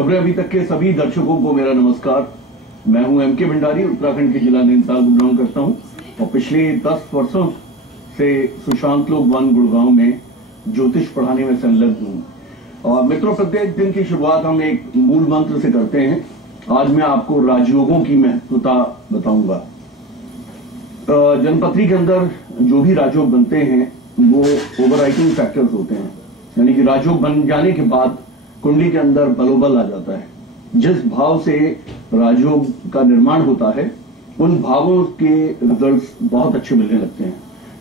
खबरें अभी तक के सभी दर्शकों को मेरा नमस्कार। मैं हूं एमके भंडारी, उत्तराखंड के जिला नैनीताल बिलोंग करता हूं और पिछले 10 वर्षों से सुशांत लोक वन गुड़गांव में ज्योतिष पढ़ाने में संलग्न हूं। और मित्रों, प्रत्येक दिन की शुरुआत हम एक मूल मंत्र से करते हैं। आज मैं आपको राजयोगों की महत्वता बताऊंगा। जनपत्री के अंदर जो भी राजयोग बनते हैं वो ओवरराइटिंग फैक्टर्स होते हैं, यानी कि राजयोग बन जाने के बाद कुंडली के अंदर बलोबल आ जाता है। जिस भाव से राजयोग का निर्माण होता है उन भावों के रिजल्ट्स बहुत अच्छे मिलने लगते हैं।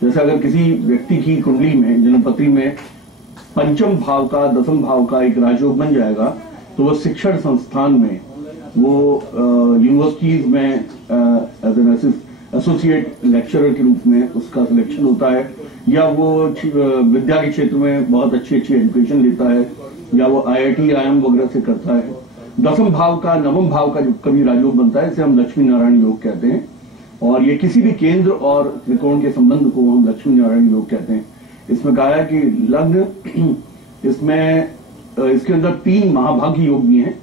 जैसे अगर किसी व्यक्ति की कुंडली में, जनपत्री में पंचम भाव का, दसम भाव का एक राजयोग बन जाएगा तो वो शिक्षण संस्थान में, वो यूनिवर्सिटीज में एज एन एसोसिएट लेक्चरर के रूप में उसका सिलेक्शन होता है, या वो विद्या के क्षेत्र में बहुत अच्छी एजुकेशन लेता है, या वो IIT IIM वगैरह से करता है। दसम भाव का, नवम भाव का जो कभी राजयोग बनता है इसे हम लक्ष्मी नारायण योग कहते हैं। और ये किसी भी केंद्र और त्रिकोण के संबंध को हम लक्ष्मी नारायण योग कहते हैं। इसमें कहा है कि लग्न, इसके अंदर 3 महाभागी योग भी हैं।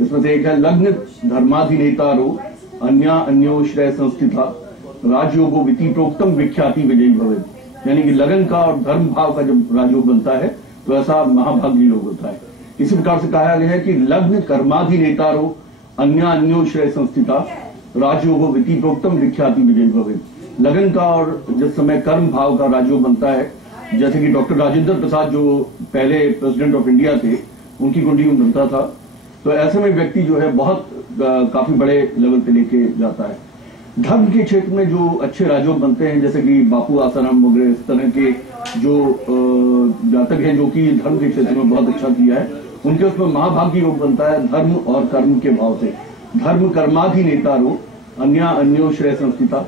इसमें से एक है लग्न धर्माधिनेतारो अन्यो श्रेय संस्थिता राजयोगो विति प्रोक्तम विख्याति विजयी भवेत्। यानी कि लगन का और धर्म भाव का जब राजयोग बनता है तो ऐसा महाभागी योग होता है। इसी प्रकार से कहा गया है कि लग्न कर्माधिनेतारो अन्यो श्रेय संस्थिता राजयोगो विति प्रोक्तम विख्याति विजयी भवेत्। लगन का और जिस समय कर्म भाव का राजयोग बनता है, जैसे कि डॉक्टर राजेंद्र प्रसाद जो पहले प्रेसिडेंट ऑफ इंडिया थे, उनकी कुंडली में बनता था, तो ऐसे में व्यक्ति जो है बहुत काफी बड़े लेवल पे लेके जाता है। धर्म के क्षेत्र में जो अच्छे राजयोग बनते हैं, जैसे कि बापू आसाराम वगैरह, इस तरह के जो जातक हैं जो कि धर्म के क्षेत्र में बहुत अच्छा किया है, उनके उसमें महाभागी योग बनता है धर्म और कर्म के भाव से। धर्म कर्माधिनेतारो अन्यो श्रेय संस्थिता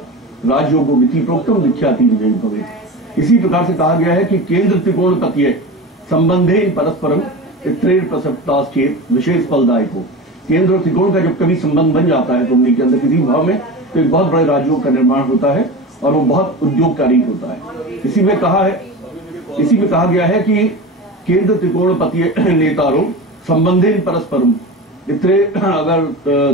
राजयोगो विति प्रोक्तम विख्याति विजयी भवेत्। इसी प्रकार से कहा गया है कि केंद्र त्रिकोण तत्य संबंधे परस्परम इत्रेर प्रसक्ताश्चेत विशेष फलदायक हो। केंद्र और त्रिकोण का जब कभी संबंध बन जाता है कुंडली के अंदर किसी भाव में, तो एक बहुत बड़े राजयोग का निर्माण होता है और वो बहुत उद्योगकारी होता है। इसी में कहा गया है कि केंद्र त्रिकोण पति नेतारो संबंधेन परस्परम इतरे अगर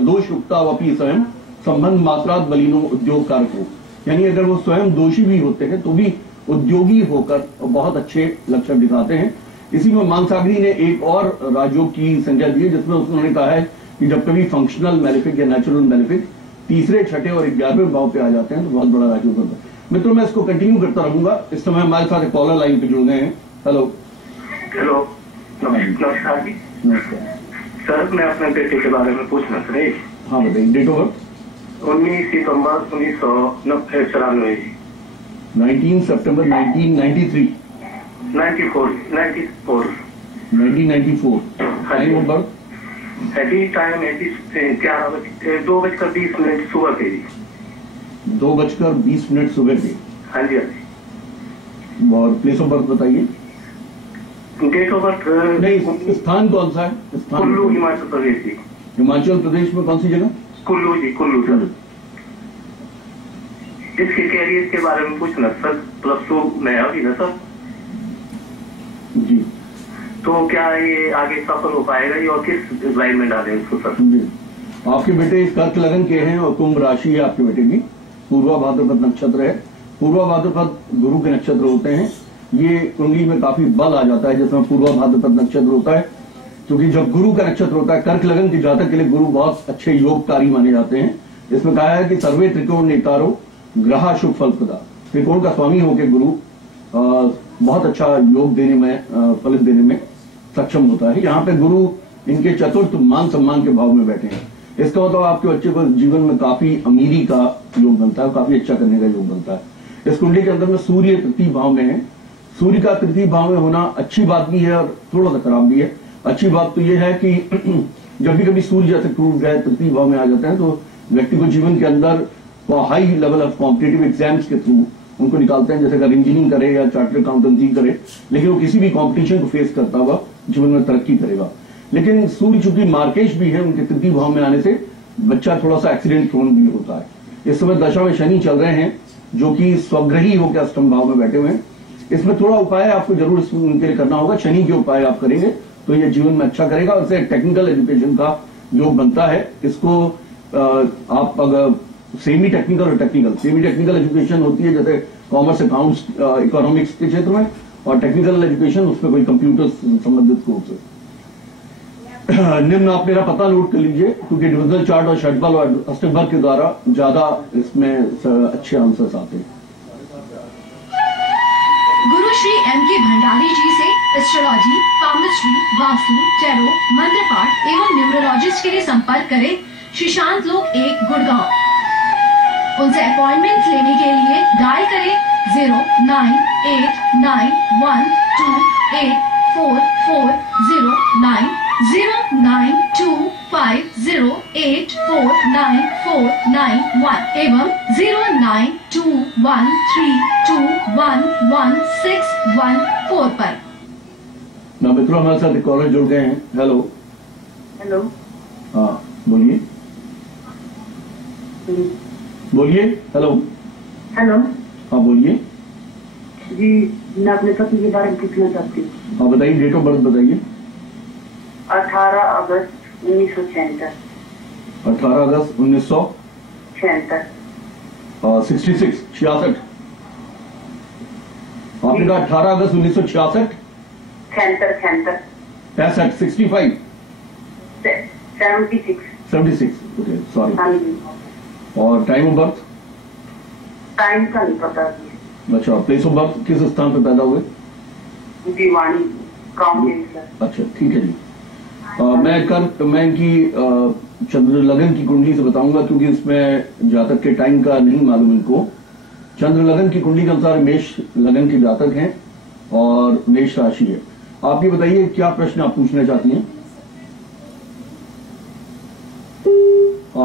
दोष युक्ता वपि स्वयं संबंध मात्रात बलिनो उद्योग कारक हो। यानी अगर वो स्वयं दोषी भी होते हैं तो भी उद्योगी होकर बहुत अच्छे लक्षण दिखाते हैं। इसी में मानसागरी ने एक और राजयोग की संज्ञा दी है, जिसमें उन्होंने कहा है कि जब कभी फंक्शनल मैलेफिक या नेचुरल मैलेफिक तीसरे, छठे और 11वें भाव पे आ जाते हैं तो बहुत बड़ा राजयोग बनता है। मित्रों, मैं इसको कंटिन्यू करता रहूंगा। इस समय हमारे साथ एक कॉलर लाइन पे जुड़ गए हैं। हेलो नमस्कार जी। नमस्कार सर, मैं अपने बेटे के बारे में पूछना था। हाँ बताइए। डेट ऑफ बर्थ 19 सितंबर 1994 जी। 19 सितंबर 1993 94 1994। टाइम ऑफ बर्थ टाइम 2:20 सुबह के जी। 2:20 सुबह के। हाँ जी, हाँ जी। और प्लेस ऑफ बर्थ बताइए। डेट ऑफ बर्थ नहीं, स्थान कौन सा है? स्थान कुल्लू, हिमाचल प्रदेश जी। हिमाचल प्रदेश में कौन सी जगह? कुल्लू जी, कुल्लू सर। इसके कैरियर के बारे में पूछना सर। +2 में अभी ना सर जी। तो क्या ये आगे सफल हो पाएगा और किस लाइन में डालें इसको सर? जी, आपके बेटे कर्क लगन के हैं और कुंभ राशि है आपके बेटे की। पूर्वा भाद्रपद नक्षत्र है। पूर्वा भाद्रपद गुरु के नक्षत्र होते हैं। ये कुंडली में काफी बल आ जाता है जिसमें पूर्वा भाद्रपद नक्षत्र होता है, क्योंकि जब गुरु का नक्षत्र होता है, कर्क लगन के जातक के लिए गुरु बहुत अच्छे योगकारी माने जाते हैं। इसमें कहा है कि सर्वे त्रिकोण नेतारो ग्रह शुभ फल प्रदा। त्रिकोण का स्वामी होकर गुरु बहुत अच्छा योग देने में, फलित देने में सक्षम होता है। यहाँ पे गुरु इनके चतुर्थ मान सम्मान के भाव में बैठे हैं। इसका मतलब आपके बच्चे को जीवन में काफी अमीरी का योग बनता है, काफी अच्छा करने का योग बनता है। इस कुंडली के अंदर में सूर्य तृतीय भाव में है। सूर्य का तृतीय भाव में होना अच्छी बात भी है और थोड़ा सा खराब भी है। अच्छी बात तो यह है कि जब भी कभी सूर्य जैसे क्रूर ग्रह तृतीय भाव में आ जाते हैं तो व्यक्ति को जीवन के अंदर high level of competitive exams के थ्रू उनको निकालते हैं। जैसे अगर इंजीनियरिंग करे या चार्टर्ड अकाउंटेंसी करे, लेकिन वो किसी भी कॉम्पिटिशन को फेस करता हुआ जीवन में तरक्की करेगा। लेकिन सूर्य चूंकि मार्केश भी है, उनके तृतीय भाव में आने से बच्चा थोड़ा सा एक्सीडेंट प्रोन भी होता है। इस समय दशा में शनि चल रहे हैं जो कि स्वग्रही होकर अष्टम भाव में बैठे हुए हैं। इसमें थोड़ा उपाय आपको जरूर उनके लिए करना होगा। शनि के उपाय आप करेंगे तो ये जीवन में अच्छा करेगा। और इसे टेक्निकल एजुकेशन का योग बनता है। इसको आप अगर सेमी टेक्निकल और टेक्निकल, सेमी टेक्निकल एजुकेशन होती है जैसे कॉमर्स, अकाउंट्स, इकोनॉमिक्स के क्षेत्र में, और टेक्निकल एजुकेशन उसमें कोई कंप्यूटर संबंधित कोर्स है। निम्न आप मेरा पता नोट कर लीजिए, क्योंकि डिविजनल चार्ट और षटबल और अष्टक के द्वारा ज्यादा इसमें अच्छे आंसर्स आते हैं। गुरु श्री M.K. भंडारी जी से एस्ट्रोलॉजी, पामिस्ट्री, वास्तु, टैरो, मंत्र पाठ एवं न्यूमरोलॉजिस्ट के लिए संपर्क करें श्री शांत लोक 1 गुड़गांव। उनसे अपॉइंटमेंट लेने के लिए डायल करें 0989282844090 09250849491 एवं 09213211614 पर। ना मित्रों, हमारे साथ एक कॉलर जुड़ गए हैं। हेलो। हेलो। हाँ बोलिए। बोलिए। हेलो। हेलो। हाँ बोलिए जी, मैं अपने पति के बारे में पूछना चाहती हूँ। हाँ बताइए, डेट ऑफ बर्थ बताइए। 18 अगस्त 1976। 18 अगस्त 76। 66 66। आपने कहा 18 अगस्त 1966। 65 65 76। Okay sorry. हाँ जी। और टाइम ऑफ बर्थ? टाइम का नहीं पता जी। अच्छा, प्लेस ऑफ बर्थ किस स्थान पर पैदा हुए? दीवानी गाँव के सर। अच्छा ठीक है जी। मैं इनकी चंद्र लगन की कुंडली से बताऊंगा, क्योंकि इसमें जातक के टाइम का नहीं मालूम इनको। चंद्र लगन की कुंडली के अनुसार मेष लगन के जातक हैं और मेष राशि है। आप ये बताइए क्या प्रश्न आप पूछना चाहती हैं?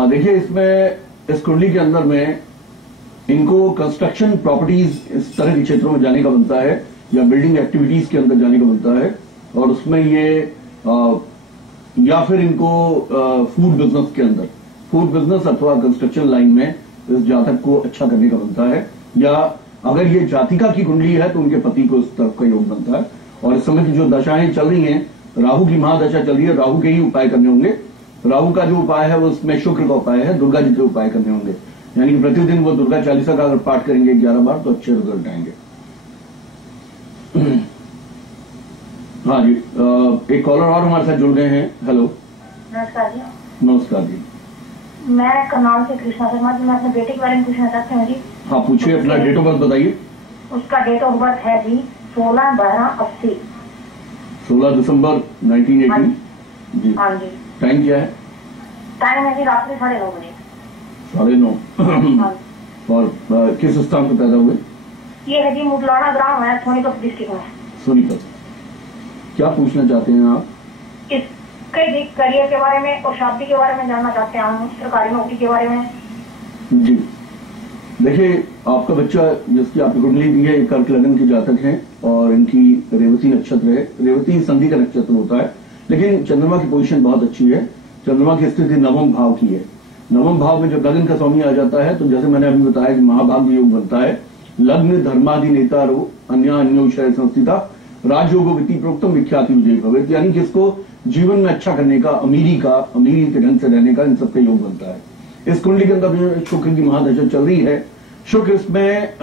देखिए, इसमें इस कुंडली के अंदर में इनको कंस्ट्रक्शन प्रॉपर्टीज इस तरह के क्षेत्रों में जाने का बनता है, या बिल्डिंग एक्टिविटीज के अंदर जाने का बनता है, और उसमें ये या फिर इनको फूड बिजनेस के अंदर, फूड बिजनेस अथवा कंस्ट्रक्शन लाइन में इस जातक को अच्छा करने का बनता है। या अगर ये जातिका की कुंडली है तो उनके पति को इस तरफ का योग बनता है। और इस समय की जो दशाएं चल रही हैं, राहु की महादशा चल रही है, राहु के ही उपाय करने होंगे। राहु का जो उपाय है वो उसमें शुक्र का उपाय है, दुर्गा जी के उपाय करने होंगे। यानी कि प्रतिदिन वो दुर्गा चालीसा का अगर पाठ करेंगे 11 बार तो अच्छे रिजल्ट आएंगे। हाँ जी, एक कॉलर और हमारे साथ जुड़ गए हैं। हेलो। नमस्कार जी। नमस्कार जी। मैं करनाल से कृष्णा शर्मा जी, मैं अपने बेटे के बारे में पूछना चाहती हूँ जी। हाँ पूछिए, अपना डेट ऑफ बर्थ बताइए। उसका डेट ऑफ बर्थ है जी 16/12/80। 16 दिसंबर 1980 जी। हाँ जी। टाइम क्या है? टाइम है जी रात्रि 9:30 बजे। 9:30। और किस स्थान पर पैदा हुए? ये है जी मुटलाना ग्राम है, सोनीपत डिस्ट्रिक्ट में। सोनीपत। क्या पूछना चाहते हैं आप? इसके करियर के बारे में और शादी के बारे में जानना चाहते हैं हम, सरकारी नौकरी के बारे में। जी देखिए, आपका बच्चा जिसकी आपकी कुंडली दी है, कर्क लगन की जातक है और इनकी रेवती नक्षत्र है। रेवती संधि का नक्षत्र होता है, लेकिन चंद्रमा की पोजीशन बहुत अच्छी है। चंद्रमा की स्थिति नवम भाव की है। नवम भाव में जब गगन का स्वामी आ जाता है तो जैसे मैंने अभी बताया कि महाभाग्य योग बनता है। लग्न धर्मादि नेता रो अन्योश्रय संस्थिता राजयोगो वित्ती प्रोक्तम विख्याति विजयी भवेत्। यानी कि इसको जीवन में अच्छा करने का, अमीरी के ढंग से रहने का, इन सबका योग बनता है। इस कुंडली के अंदर शुक्र की महादशा चल रही है। शुक्र इसमें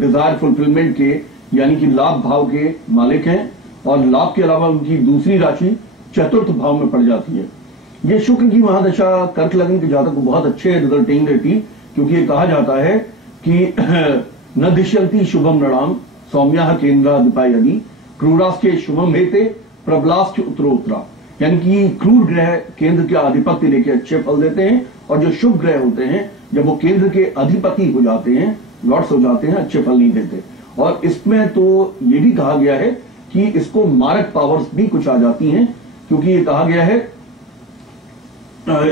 डिजायर फुलफिलमेंट के यानी कि लाभ भाव के मालिक हैं, और लाभ के अलावा उनकी दूसरी राशि चतुर्थ भाव में पड़ जाती है। ये शुक्र की महादशा कर्क लगन के जातक को बहुत अच्छे रिजल्ट देती, क्योंकि ये कहा जाता है कि न दिश्यन्ति शुभम नृणाम सौम्या केंद्राधिपा यदि क्रूरास्के शुभम हेते प्रबलास्ट उत्तरोत्तरा। यानी कि क्रूर ग्रह केंद्र के आधिपत्य लेके अच्छे फल देते हैं, और जो शुभ ग्रह होते हैं जब वो केंद्र के अधिपति हो जाते हैं, लॉर्ड्स हो जाते हैं, अच्छे फल नहीं देते। और इसमें तो ये भी कहा गया है कि इसको मारक पावर्स भी कुछ आ जाती हैं, क्योंकि ये कहा गया है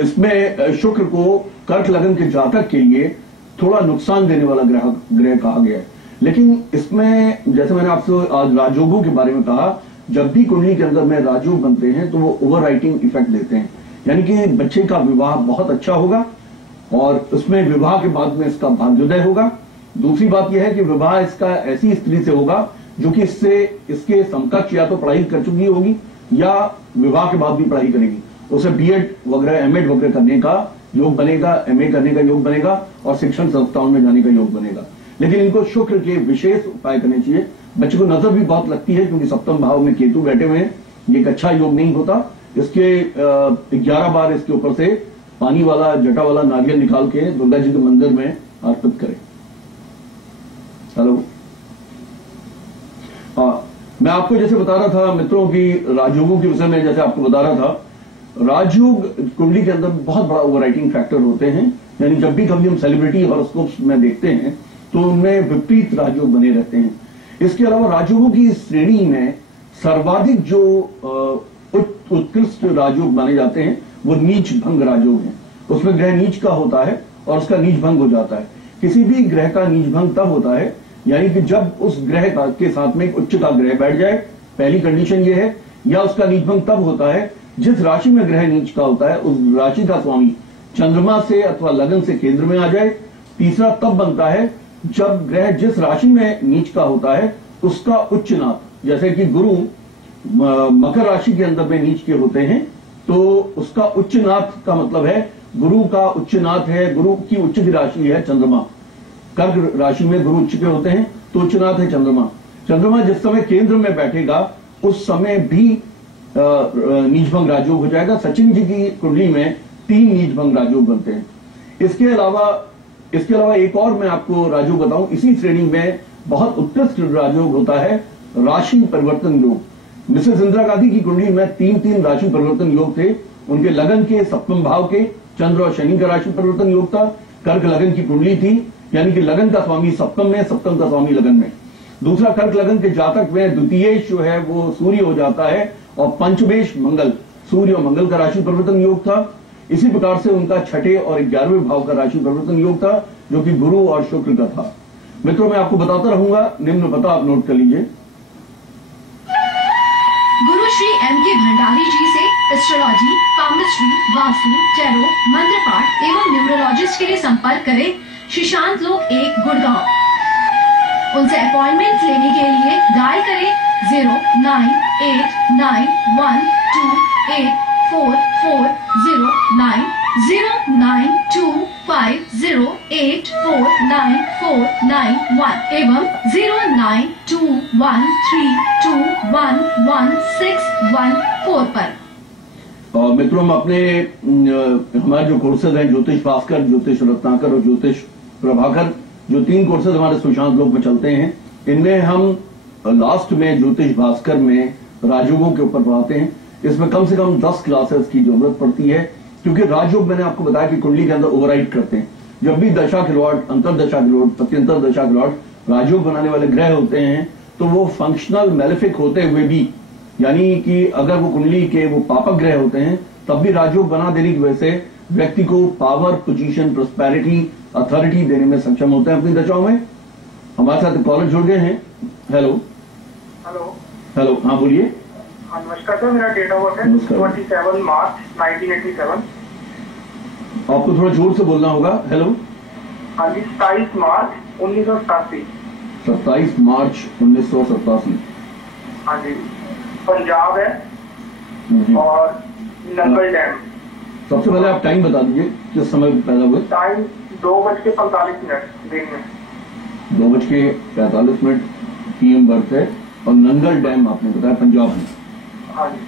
इसमें शुक्र को कर्क लगन के जातक के लिए थोड़ा नुकसान देने वाला ग्रह कहा गया है। लेकिन इसमें जैसे मैंने आपसे आज राजयोगों के बारे में कहा, जब भी कुंडली के अंदर में राजयोग बनते हैं तो वो ओवर राइटिंग इफेक्ट देते हैं। यानी कि बच्चे का विवाह बहुत अच्छा होगा, और उसमें विवाह के बाद में इसका भाग्योदय होगा। दूसरी बात यह है कि विवाह इसका ऐसी स्त्री से होगा जो कि इससे इसके समकक्ष या तो पढ़ाई कर चुकी होगी या विवाह के बाद भी पढ़ाई करेगी, उसे बीएड वगैरह एमएड वगैरह करने का योग बनेगा, एमए करने का योग बनेगा और शिक्षण संस्थाओं में जाने का योग बनेगा। लेकिन इनको शुक्र के विशेष उपाय करने चाहिए। बच्चे को नजर भी बहुत लगती है क्योंकि सप्तम भाव में केतु बैठे हुए हैं, ये एक अच्छा योग नहीं होता। इसके 11 बार इसके ऊपर से पानी वाला जटा वाला नारियल निकाल के दुर्गा जी के मंदिर में अर्पित करें। हेलो, मैं आपको जैसे बता रहा था मित्रों की राजयोगों के विषय में, जैसे आपको बता रहा था, राजयोग कुंडली के अंदर बहुत बड़ा ओवरराइटिंग फैक्टर होते हैं। यानी जब भी कभी हम सेलिब्रिटी हॉरोस्कोप्स में देखते हैं तो उनमें विपरीत राजयोग बने रहते हैं। इसके अलावा राजयोगों की श्रेणी में सर्वाधिक जो उत्कृष्ट राजयोग माने जाते हैं वो नीच भंग राजयोग हैं। उसमें ग्रह नीच का होता है और उसका नीच भंग हो जाता है। किसी भी ग्रह का नीच भंग तब होता है यानी कि जब उस ग्रह के साथ में एक उच्च का ग्रह बैठ जाए, पहली कंडीशन ये है। या उसका नीच भंग तब होता है जिस राशि में ग्रह नीच का होता है उस राशि का स्वामी चंद्रमा से अथवा लगन से केंद्र में आ जाए। तीसरा तब बनता है जब ग्रह जिस राशि में नीच का होता है उसका उच्च नाथ, जैसे कि गुरु मकर राशि के अंदर में नीच के होते हैं तो उसका उच्च नाथ का मतलब है गुरु का उच्च नाथ है, गुरु की उच्च की राशि है चंद्रमा। कर्क राशि में गुरु उच्च के होते हैं तो उच्च नाथ है चंद्रमा। चंद्रमा जिस समय केंद्र में बैठेगा उस समय भी नीचभंग राजयोग हो जाएगा। सचिन जी की कुंडली में 3 नीचभंग राजयोग बनते हैं। इसके अलावा एक और मैं आपको राजयोग बताऊं, इसी श्रेणी में बहुत उत्कृष्ट राजयोग होता है राशि परिवर्तन योग। मिसेस इंदिरा गांधी की कुंडली में 3 राशि परिवर्तन योग थे। उनके लगन के सप्तम भाव के चंद्र और शनि का राशि परिवर्तन योग था। कर्क लगन की कुंडली थी यानी कि लगन का स्वामी सप्तम में, सप्तम का स्वामी लगन में। दूसरा कर्क लगन के जातक में द्वितीयेश जो है वो सूर्य हो जाता है और पंचमेश मंगल, सूर्य और मंगल का राशि परिवर्तन योग था। इसी प्रकार से उनका छठे और 11वें भाव का राशि परिवर्तन योग था जो कि गुरु और शुक्र का था। मित्रों मैं आपको बताता रहूंगा, निम्न पता आप नोट कर लीजिए। गुरु श्री M.K. भंडारी जी से एस्ट्रोलॉजी, पामिस्ट्री, वास्तु, टैरो, मंत्र पाठ एवं न्यूमरोलॉजिस्ट के लिए संपर्क करें श्रीशांत लोक 1 गुड़गांव। उनसे अपॉइंटमेंट लेने के लिए डायल करें 098912844090 0925084941 एवं 0921321114 पर। और मित्रों हम अपने हमारे जो कोर्सेज हैं ज्योतिष भास्कर, ज्योतिष रत्नाकर और ज्योतिष प्रभाकर, जो 3 कोर्सेज हमारे सुशांत लोक में चलते हैं, इनमें हम लास्ट में ज्योतिष भास्कर में राजयोगों के ऊपर पढ़ाते हैं। इसमें कम से कम 10 क्लासेस की जरूरत पड़ती है क्योंकि राजयोग मैंने आपको बताया कि कुंडली के अंदर ओवरराइड करते हैं। जब भी दशा के लॉर्ड, अंतरदशा के लॉर्ड, प्रत्यंतर दशा के लॉर्ड राजयोग बनाने वाले ग्रह होते हैं तो वो फंक्शनल मेलेफिक होते हुए भी, यानी कि अगर वो कुंडली के वो पापक ग्रह होते हैं तब भी राजयोग बना देने की वजह से व्यक्ति को पावर, पोजीशन, प्रॉस्पेरिटी, अथॉरिटी देने में सक्षम होते हैं अपनी दशाओं में। हमारे साथ कॉलर जुड़ गए हैं। हेलो हेलो, हाँ बोलिए। हाँ नमस्कार सर, मेरा डेट ऑफ बर्थ है 27 मार्च 1987। आपको थोड़ा जोर से बोलना होगा। हेलो। हाँ जी, 27 मार्च 1987। 27 मार्च 1987। हाँ जी, पंजाब है और नंगल डैम। सबसे पहले आप टाइम बता दीजिए किस समय पैदा हुए। टाइम 2:45 दिन में। 2:45 PM बर्थ है और नंगल डैम आपने बताया पंजाब में। हाँ जी।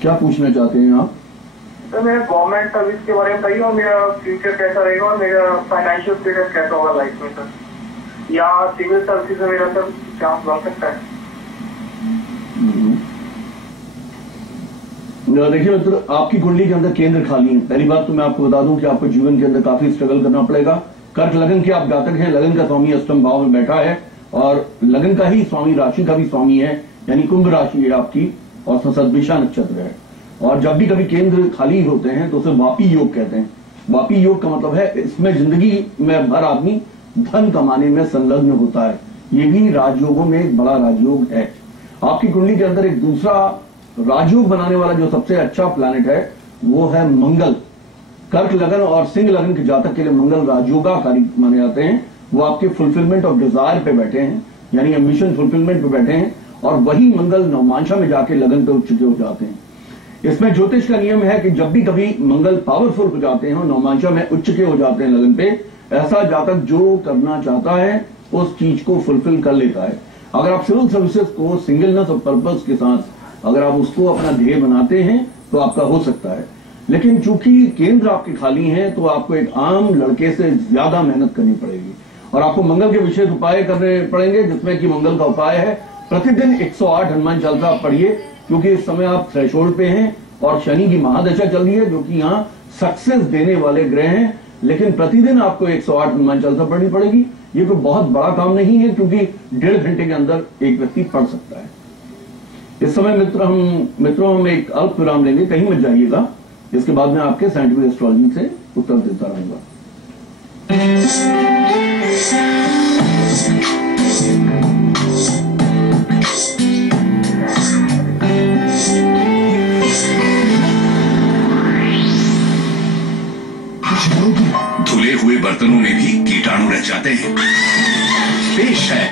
क्या पूछना चाहते हैं आप? तो मेरा गवर्नमेंट सर्विस के बारे में बताइए और मेरा फ्यूचर कैसा रहेगा और मेरा फाइनेंशियल स्टेटस कैसा होगा लाइफ में सर, या सिविल सर्विस में मेरा सर चांस बन सकता है। देखिए मित्र, आपकी कुंडली के अंदर केंद्र खाली है। पहली बात तो मैं आपको बता दूं कि आपको जीवन के अंदर काफी स्ट्रगल करना पड़ेगा। कर्क लगन के आप जातक हैं, लगन का स्वामी अष्टम भाव में बैठा है और लगन का ही स्वामी राशि का भी स्वामी है, यानी कुंभ राशि है आपकी और सदभिषा नक्षत्र है। और जब भी कभी केंद्र खाली होते हैं तो उसे वापी योग कहते हैं। वापी योग का मतलब है इसमें जिंदगी में हर आदमी धन कमाने में संलग्न होता है। ये भी राजयोगों में एक बड़ा राजयोग है। आपकी कुंडली के अंदर एक दूसरा राजयोग बनाने वाला जो सबसे अच्छा प्लैनेट है वो है मंगल। कर्क लगन और सिंह लगन के जातक के लिए मंगल राजयोगाकारी माने जाते हैं। वो आपके फुलफिलमेंट ऑफ डिजायर पे बैठे हैं, यानी एम्बिशन फुलफिलमेंट पे बैठे हैं और वही मंगल नवमांशा में जाके लगन पे उच्च के हो जाते हैं। इसमें ज्योतिष का नियम है कि जब भी कभी मंगल पावरफुल हो जाते हैं और नवमांशा में उच्च के हो जाते हैं लगन पे, ऐसा जातक जो करना चाहता है उस चीज को फुलफिल कर लेता है। अगर आप सिविल सर्विसेज को सिंगलनेस ऑफ पर्पस के साथ अगर आप उसको अपना ध्येय बनाते हैं तो आपका हो सकता है, लेकिन चूंकि केंद्र आपके खाली हैं तो आपको एक आम लड़के से ज्यादा मेहनत करनी पड़ेगी और आपको मंगल के विशेष उपाय करने पड़ेंगे, जिसमें कि मंगल का उपाय है प्रतिदिन 108 हनुमान चालीसा पढ़िए, क्योंकि इस समय आप थ्रेशोल्ड पे हैं और शनि की महादशा चल रही है जो कि यहाँ सक्सेस देने वाले ग्रह हैं, लेकिन प्रतिदिन आपको 108 हनुमान चालीसा पढ़नी पड़ेगी। ये कोई बहुत बड़ा काम नहीं है, क्योंकि 1.5 घंटे के अंदर एक व्यक्ति पढ़ सकता है। इस समय मित्रों हम एक अल्प विराम लेंगे, कहीं मत जाइएगा। इसके बाद मैं आपके साइंटिफिक एस्ट्रोलॉजी से उत्तर देता रहूंगा। धुले हुए बर्तनों में भी कीटाणु रह जाते हैं। पेश है